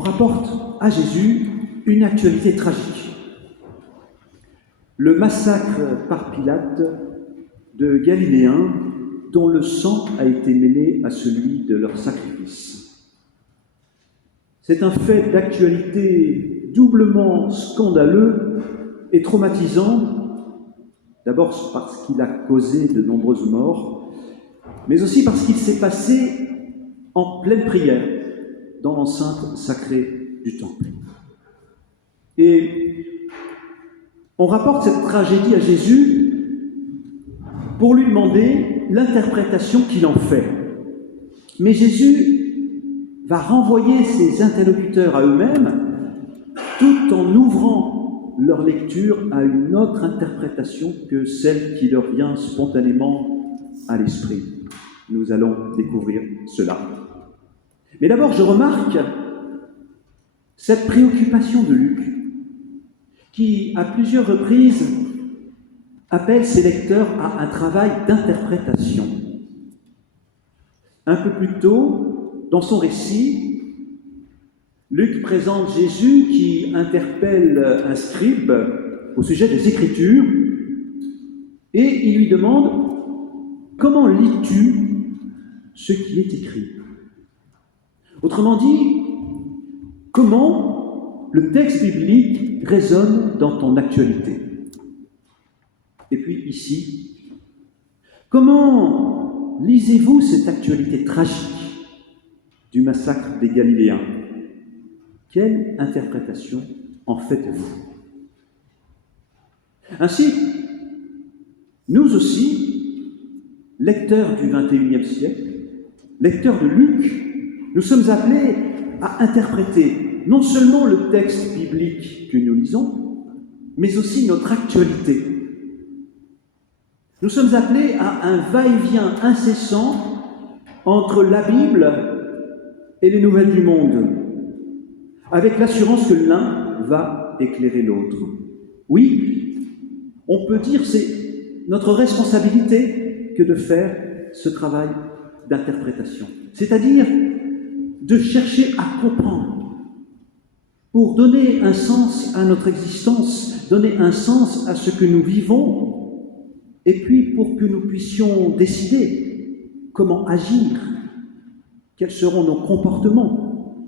on rapporte à Jésus une actualité tragique. Le massacre par Pilate de Galiléens dont le sang a été mêlé à celui de leur sacrifice. C'est un fait d'actualité doublement scandaleux et traumatisant, d'abord parce qu'il a causé de nombreuses morts, mais aussi parce qu'il s'est passé en pleine prière dans l'enceinte sacrée du temple. Et on rapporte cette tragédie à Jésus pour lui demander l'interprétation qu'il en fait. Mais Jésus va renvoyer ses interlocuteurs à eux-mêmes tout en ouvrant leur lecture à une autre interprétation que celle qui leur vient spontanément à l'esprit. Nous allons découvrir cela. Mais d'abord, je remarque cette préoccupation de Luc, qui, à plusieurs reprises, appelle ses lecteurs à un travail d'interprétation. Un peu plus tôt, dans son récit, Luc présente Jésus qui interpelle un scribe au sujet des Écritures et il lui demande « Comment lis-tu ce qui est écrit ?» Autrement dit, comment le texte biblique résonne dans ton actualité. Et puis ici, comment lisez-vous cette actualité tragique du massacre des Galiléens? Quelle interprétation en faites-vous? Ainsi, nous aussi, lecteurs du XXIe siècle, lecteurs de Luc, nous sommes appelés à interpréter non seulement le texte biblique que nous lisons, mais aussi notre actualité. Nous sommes appelés à un va-et-vient incessant entre la Bible et les nouvelles du monde, avec l'assurance que l'un va éclairer l'autre. Oui, on peut dire que c'est notre responsabilité que de faire ce travail d'interprétation, c'est-à-dire de chercher à comprendre pour donner un sens à notre existence, donner un sens à ce que nous vivons, et puis pour que nous puissions décider comment agir, quels seront nos comportements.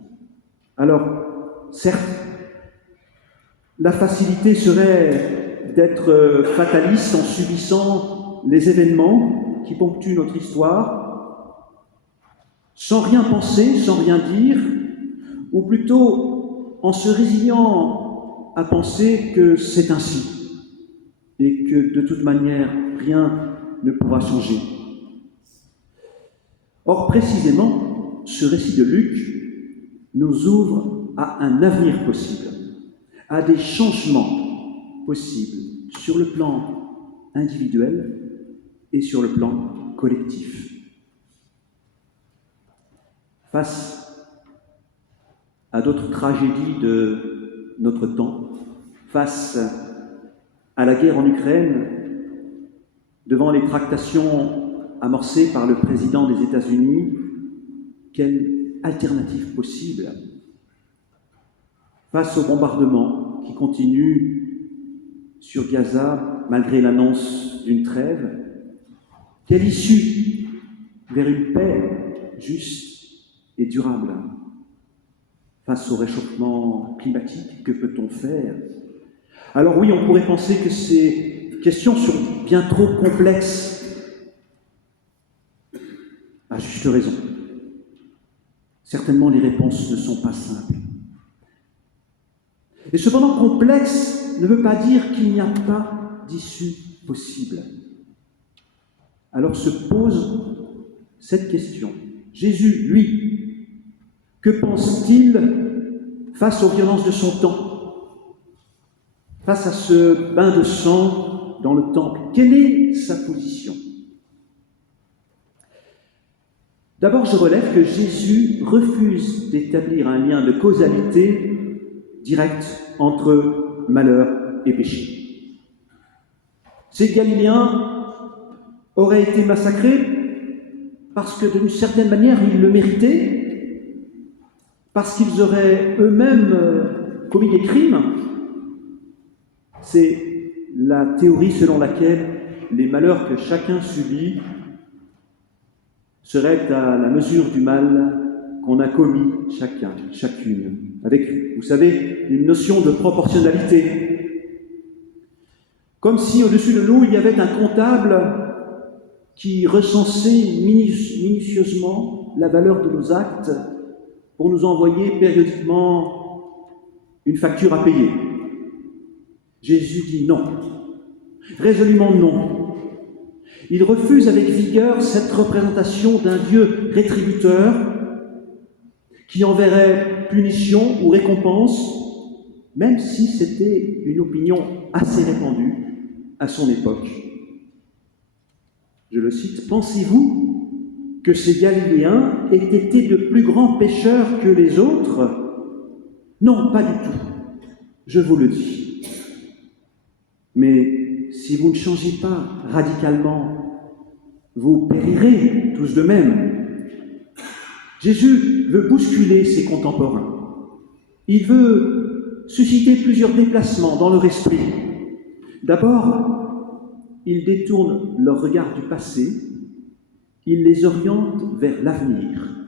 Alors, certes, la facilité serait d'être fataliste en subissant les événements qui ponctuent notre histoire, sans rien penser, sans rien dire, ou plutôt en se résignant à penser que c'est ainsi, et que de toute manière, rien ne pourra changer. Or, précisément, ce récit de Luc nous ouvre à un avenir possible, à des changements possibles sur le plan individuel et sur le plan collectif. Face à d'autres tragédies de notre temps, face à la guerre en Ukraine, devant les tractations amorcées par le président des États-Unis, quelle alternative possible? Face aux bombardements qui continuent sur Gaza, malgré l'annonce d'une trêve, quelle issue vers une paix juste et durable? Face au réchauffement climatique, que peut-on faire? Alors oui, on pourrait penser que ces questions sont bien trop complexes, à juste raison. Certainement, les réponses ne sont pas simples. Et cependant, complexe ne veut pas dire qu'il n'y a pas d'issue possible. Alors se pose cette question. Jésus, lui, que pense-t-il face aux violences de son temps, face à ce bain de sang dans le temple? Quelle est sa position? D'abord, je relève que Jésus refuse d'établir un lien de causalité direct entre malheur et péché. Ces Galiléens auraient été massacrés parce que d'une certaine manière, ils le méritaient, parce qu'ils auraient eux-mêmes commis des crimes. C'est la théorie selon laquelle les malheurs que chacun subit seraient à la mesure du mal qu'on a commis chacun, chacune, avec, vous savez, une notion de proportionnalité. Comme si au-dessus de nous, il y avait un comptable qui recensait minutieusement la valeur de nos actes pour nous envoyer périodiquement une facture à payer. Jésus dit non, résolument non. Il refuse avec vigueur cette représentation d'un Dieu rétributeur qui enverrait punition ou récompense, même si c'était une opinion assez répandue à son époque. Je le cite, « Pensez-vous que ces Galiléens aient été de plus grands pécheurs que les autres ? Non, pas du tout, je vous le dis. Mais si vous ne changez pas radicalement, vous périrez tous de même. » Jésus veut bousculer ses contemporains. Il veut susciter plusieurs déplacements dans leur esprit. D'abord, il détourne leur regard du passé, il les oriente vers l'avenir.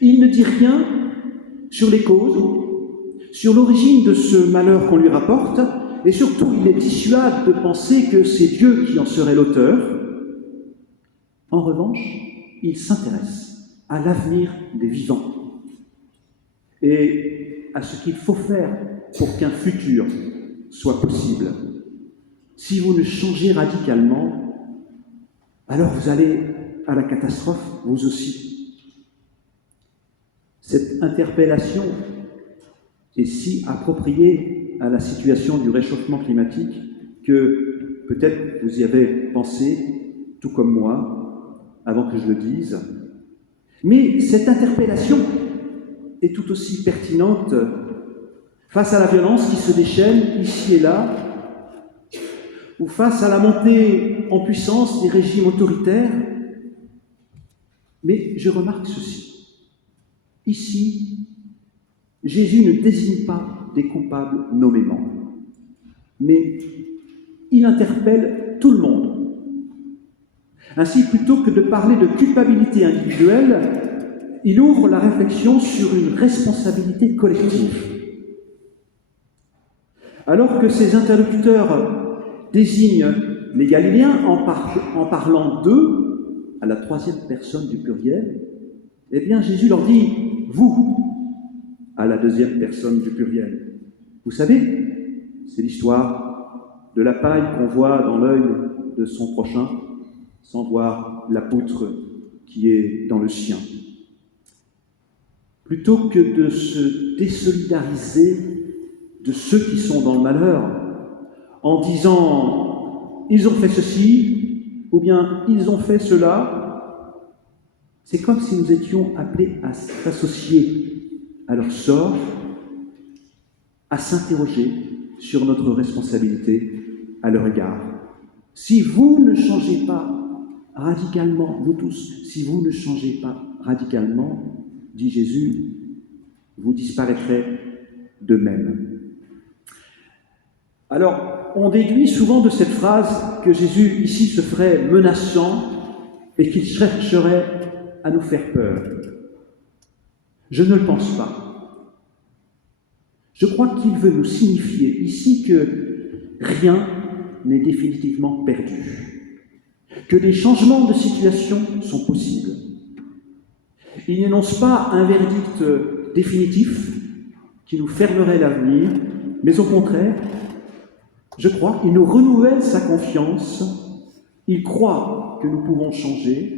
Il ne dit rien sur les causes, sur l'origine de ce malheur qu'on lui rapporte, et surtout il les dissuade de penser que c'est Dieu qui en serait l'auteur. En revanche, il s'intéresse à l'avenir des vivants et à ce qu'il faut faire pour qu'un futur soit possible. Si vous ne changez radicalement, alors vous allez à la catastrophe, vous aussi. Cette interpellation est si appropriée à la situation du réchauffement climatique que peut-être vous y avez pensé, tout comme moi, avant que je le dise. Mais cette interpellation est tout aussi pertinente face à la violence qui se déchaîne ici et là, ou face à la montée en puissance des régimes autoritaires. Mais je remarque ceci. Ici, Jésus ne désigne pas des coupables nommément, mais il interpelle tout le monde. Ainsi, plutôt que de parler de culpabilité individuelle, il ouvre la réflexion sur une responsabilité collective. Alors que ses interlocuteurs désignent les Galiléens en parlant d'eux, à la troisième personne du pluriel, eh bien Jésus leur dit « vous » à la deuxième personne du pluriel. Vous savez, c'est l'histoire de la paille qu'on voit dans l'œil de son prochain, sans voir la poutre qui est dans le sien. Plutôt que de se désolidariser de ceux qui sont dans le malheur, en disant « ils ont fait ceci » ou bien « ils ont fait cela », c'est comme si nous étions appelés à s'associer à leur sort, à s'interroger sur notre responsabilité à leur égard. Si vous ne changez pas radicalement, vous tous, si vous ne changez pas radicalement, dit Jésus, vous disparaîtrez de même. Alors, on déduit souvent de cette phrase que Jésus ici se ferait menaçant et qu'il chercherait à nous faire peur. Je ne le pense pas. Je crois qu'il veut nous signifier ici que rien n'est définitivement perdu, que des changements de situation sont possibles. Il n'énonce pas un verdict définitif qui nous fermerait l'avenir, mais au contraire, je crois qu'il nous renouvelle sa confiance. Il croit que nous pouvons changer.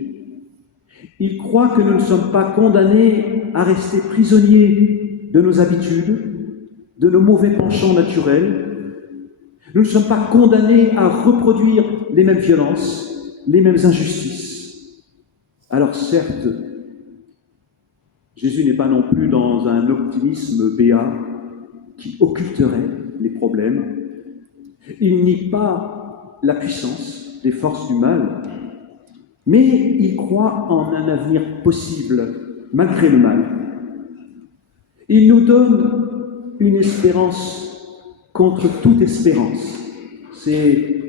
Il croit que nous ne sommes pas condamnés à rester prisonniers de nos habitudes, de nos mauvais penchants naturels. Nous ne sommes pas condamnés à reproduire les mêmes violences, les mêmes injustices. Alors certes, Jésus n'est pas non plus dans un optimisme béat qui occulterait les problèmes. Il nie pas la puissance des forces du mal, mais il croit en un avenir possible malgré le mal. Il nous donne une espérance contre toute espérance. C'est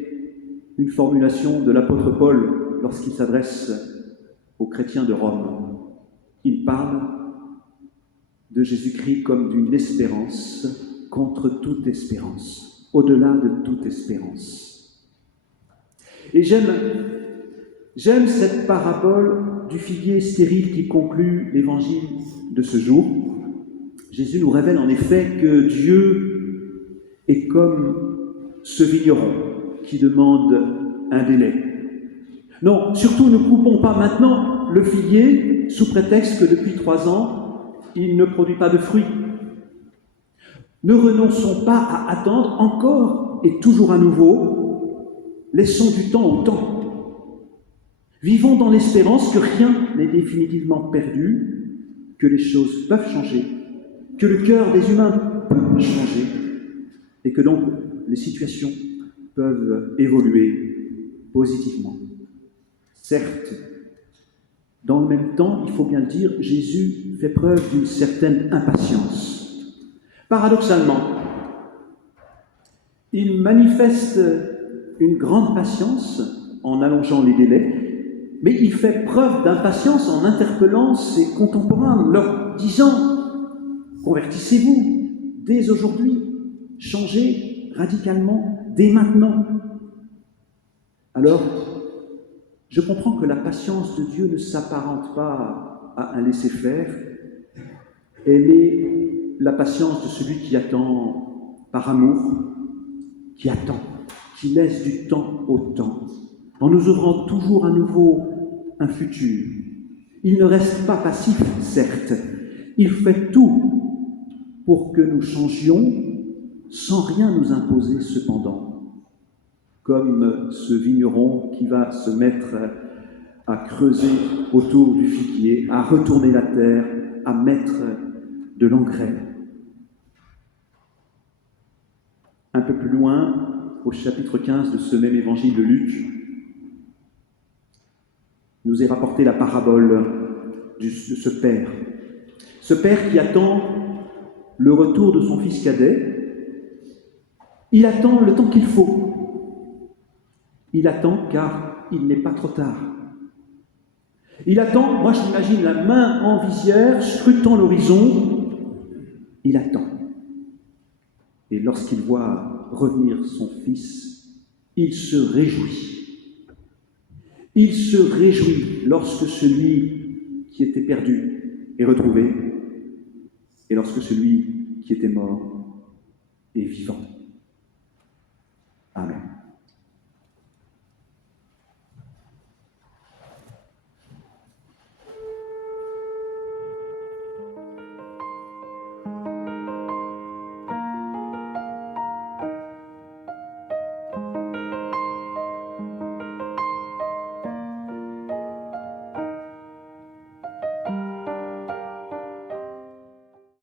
une formulation de l'apôtre Paul lorsqu'il s'adresse aux chrétiens de Rome. Il parle de Jésus-Christ comme d'une espérance contre toute espérance, au-delà de toute espérance. Et j'aime cette parabole du figuier stérile qui conclut l'évangile de ce jour. Jésus nous révèle en effet que Dieu est comme ce vigneron qui demande un délai. Non, surtout ne coupons pas maintenant le figuier sous prétexte que depuis 3 ans, il ne produit pas de fruits. Ne renonçons pas à attendre encore et toujours à nouveau. Laissons du temps au temps. Vivons dans l'espérance que rien n'est définitivement perdu, que les choses peuvent changer, que le cœur des humains peut changer et que donc les situations peuvent évoluer positivement. Certes, dans le même temps, il faut bien le dire, Jésus fait preuve d'une certaine impatience. Paradoxalement, il manifeste une grande patience en allongeant les délais, mais il fait preuve d'impatience en interpellant ses contemporains, leur disant « Convertissez-vous dès aujourd'hui, changez radicalement dès maintenant. » Alors, je comprends que la patience de Dieu ne s'apparente pas à un laisser-faire. Elle est la patience de celui qui attend par amour, qui attend, qui laisse du temps au temps, en nous ouvrant toujours à nouveau un futur. Il ne reste pas passif, certes. Il fait tout pour que nous changions sans rien nous imposer cependant. Comme ce vigneron qui va se mettre à creuser autour du figuier, à retourner la terre, à mettre de l'engrais. Un peu plus loin, au chapitre 15 de ce même évangile de Luc, nous est rapportée la parabole de ce père. Ce père qui attend le retour de son fils cadet, il attend le temps qu'il faut. Il attend car il n'est pas trop tard. Il attend, moi je l'imagine la main en visière, scrutant l'horizon, il attend. Et lorsqu'il voit revenir son fils, il se réjouit. Il se réjouit lorsque celui qui était perdu est retrouvé et lorsque celui qui était mort est vivant. Amen.